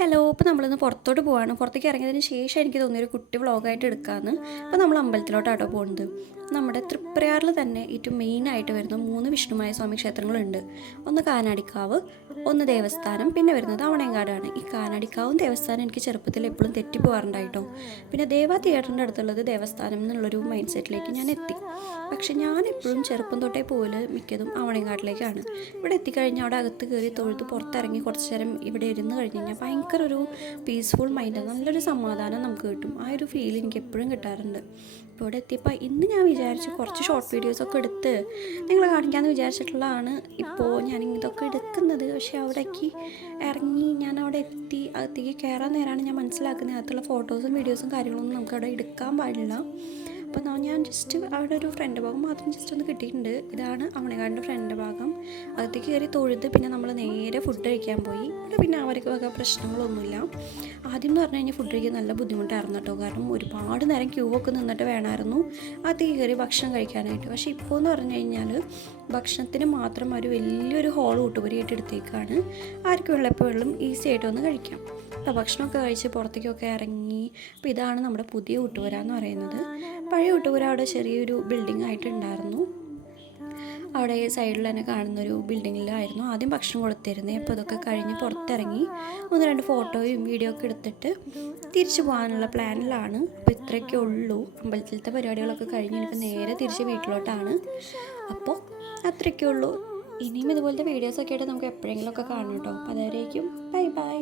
Hello, ഇപ്പോൾ നമ്മളിന്ന് പുറത്തോട്ട് പോവാണ്. പുറത്തേക്ക് ഇറങ്ങിയതിന് ശേഷം എനിക്ക് തോന്നിയൊരു കുട്ടി വ്ളോഗായിട്ട് എടുക്കാമെന്ന്. അപ്പോൾ നമ്മൾ അമ്പലത്തിലോട്ടാട്ടോ പോകുന്നത്. നമ്മുടെ തൃപ്രയാറിൽ തന്നെ ഏറ്റവും മെയിനായിട്ട് വരുന്ന 3 വിഷ്ണുമായ സ്വാമി ക്ഷേത്രങ്ങളുണ്ട്. ഒന്ന് കാനാടിക്കാവ്, ഒന്ന് ദേവസ്ഥാനം, പിന്നെ വരുന്നത് അവണയങ്കാടാണ്. ഈ കാനാടിക്കാവും ദേവസ്ഥാനം എനിക്ക് ചെറുപ്പത്തിൽ എപ്പോഴും തെറ്റിപ്പോകാറുണ്ടായിട്ടോ. പിന്നെ ദേവ തിയേറ്ററിൻ്റെ അടുത്തുള്ളത് ദേവസ്ഥാനം എന്നുള്ളൊരു മൈൻഡ് സെറ്റിലേക്ക് ഞാൻ എത്തി. പക്ഷെ ഞാൻ എപ്പോഴും ചെറുപ്പം തൊട്ടേ പോകല് മിക്കതും അവണയങ്കാട്ടിലേക്കാണ്. ഇവിടെ എത്തിക്കഴിഞ്ഞാൽ അവിടെ അകത്ത് കയറി തൊഴുത്ത് പുറത്തിറങ്ങി കുറച്ച് നേരം ഇവിടെ ഇരുന്ന് കഴിഞ്ഞ് കഴിഞ്ഞാൽ ഭയങ്കര ഒരു പീസ്ഫുൾ മൈൻഡ്, നല്ലൊരു സമാധാനം നമുക്ക് കിട്ടും. ആ ഒരു ഫീൽ എനിക്ക് എപ്പോഴും കിട്ടാറുണ്ട്. ഇപ്പോൾ ഇവിടെ എത്തിയപ്പോൾ ഇന്ന് ഞാൻ വിചാരിച്ചു കുറച്ച് ഷോർട്ട് വീഡിയോസൊക്കെ എടുത്ത് നിങ്ങളെ കാണിക്കാമെന്ന് വിചാരിച്ചിട്ടുള്ളതാണ് ഇപ്പോൾ ഞാൻ ഇതൊക്കെ എടുക്കുന്നത്. പക്ഷേ അവിടേക്ക് ഇറങ്ങി ഞാൻ അവിടെ എത്തി അകത്തേക്ക് കയറാൻ നേരമാണ് ഞാൻ മനസ്സിലാക്കുന്നത് അകത്തുള്ള ഫോട്ടോസും വീഡിയോസും കാര്യങ്ങളൊന്നും നമുക്ക് അവിടെ എടുക്കാൻ പാടില്ല. അപ്പോൾ ഞാൻ ജസ്റ്റ് അവിടെ ഒരു ഫ്രണ്ട് ഭാഗം മാത്രം ജസ്റ്റ് ഒന്ന് കിട്ടിയിട്ടുണ്ട്. ഇതാണ് അവണേകാടിൻ്റെ ഫ്രണ്ട് ഭാഗം. അകത്തേക്ക് കയറി തൊഴുത് പിന്നെ നമ്മൾ നേരെ ഫുഡ് കഴിക്കാൻ പോയി. ഇവിടെ പിന്നെ അവർക്ക് വക പ്രശ്നങ്ങളൊന്നുമില്ല. ആദ്യം എന്ന് പറഞ്ഞു കഴിഞ്ഞാൽ ഫുഡ് കഴിക്കാൻ നല്ല ബുദ്ധിമുട്ടായിരുന്നു കേട്ടോ. കാരണം ഒരുപാട് നേരം ക്യൂ ഒക്കെ നിന്നിട്ട് വേണമായിരുന്നു അകത്തേക്ക് കയറി ഭക്ഷണം കഴിക്കാനായിട്ട്. പക്ഷേ ഇപ്പോൾ എന്ന് പറഞ്ഞു കഴിഞ്ഞാൽ ഭക്ഷണത്തിന് മാത്രം ഒരു വലിയൊരു ഹോൾ ഊട്ടുപുരിയായിട്ട് എടുത്തേക്കാണ്. ആർക്കും വെള്ളപ്പോഴും ഈസി ആയിട്ട് ഒന്ന് കഴിക്കാം. അപ്പോൾ ഭക്ഷണമൊക്കെ കഴിച്ച് പുറത്തേക്കൊക്കെ ഇറങ്ങി. അപ്പോൾ ഇതാണ് നമ്മുടെ പുതിയ ഊട്ടുപുര എന്ന് പറയുന്നത്. പഴയ ഊട്ടുപുര അവിടെ ചെറിയൊരു ബിൽഡിംഗ് ആയിട്ടുണ്ടായിരുന്നു. അവിടെ സൈഡിൽ തന്നെ കാണുന്നൊരു ബിൽഡിങ്ങിലായിരുന്നു ആദ്യം ഭക്ഷണം കൊടുത്തിരുന്നത്. അപ്പോൾ ഇതൊക്കെ കഴിഞ്ഞ് പുറത്തിറങ്ങി 1-2 ഫോട്ടോയും വീഡിയോ ഒക്കെ എടുത്തിട്ട് തിരിച്ചു പോകാനുള്ള പ്ലാനിലാണ്. അപ്പോൾ ഇത്രയൊക്കെ ഉള്ളൂ. അമ്പലത്തിലത്തെ പരിപാടികളൊക്കെ കഴിഞ്ഞ് ഇനിയിപ്പോൾ നേരെ തിരിച്ച് വീട്ടിലോട്ടാണ്. അപ്പോൾ അത്രയൊക്കെ ഉള്ളൂ. ഇനിയും ഇതുപോലത്തെ വീഡിയോസൊക്കെ ആയിട്ട് നമുക്ക് എപ്പോഴെങ്കിലുമൊക്കെ കാണണം കേട്ടോ. അപ്പോൾ അതുവരേക്കും ബൈ ബൈ.